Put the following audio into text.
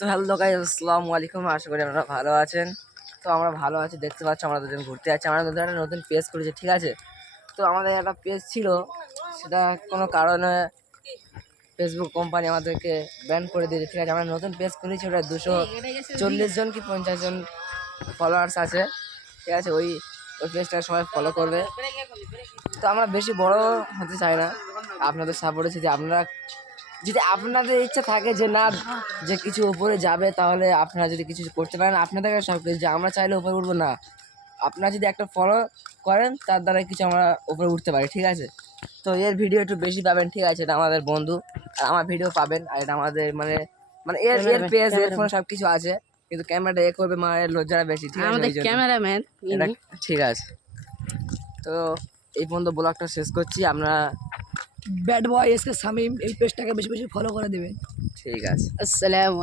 তো hello guys, আসসালামু আলাইকুম। আশা করি আপনারা ভালো আছেন। তো আমরা ভালো আছি, দেখতে পাচ্ছি আমরা দুজন ঘুরতে যাচ্ছি। আমরা দুজন একটা নতুন পেজ করেছি, ঠিক আছে। তো আমাদের একটা পেজ ছিল, সেটা কোনো কারণে ফেসবুক কোম্পানি আমাদেরকে ব্যান করে দিয়েছে, ঠিক আছে। আমরা নতুন পেজ খুলেছি, ওটা 240 জন কি 50 জন ফলোয়ার্স আছে, ঠিক আছে। ওই পেজটা সবাই ফলো করবে। তো আমরা বেশি বড় হতে চাই না, আপনাদের সাপোর্টে যদি আপনাদের ইচ্ছা থাকে যে না, যে কিছু উপরে যাবে, তাহলে আপনারা যদি কিছু করতে পারেন, আপনাদের সব কিছু। যে আমরা চাইলে উপরে উঠবো না, আপনারা যদি একটা ফলো করেন, তার দ্বারা কিছু আমরা উপরে উঠতে পারি, ঠিক আছে। তো এর ভিডিও একটু বেশি পাবেন, ঠিক আছে। এটা আমাদের বন্ধু, আর আমার ভিডিও পাবেন। আর এটা আমাদের মানে মানে এর পেজ, এর ফোনে সব কিছু আছে, কিন্তু ক্যামেরাটা করবে মায়ের লজ্জাটা বেশি, ঠিক আছে। আমাদের ক্যামেরাম্যান ঠিক আছে। তো এই পর্যন্ত ব্লগটা শেষ করছি আমরা। ব্যাড বয় এসকে শামিম এই পেজটাকে বেশি বেশি ফলো করে দেবেন। ঠিক আছে। আসসালামু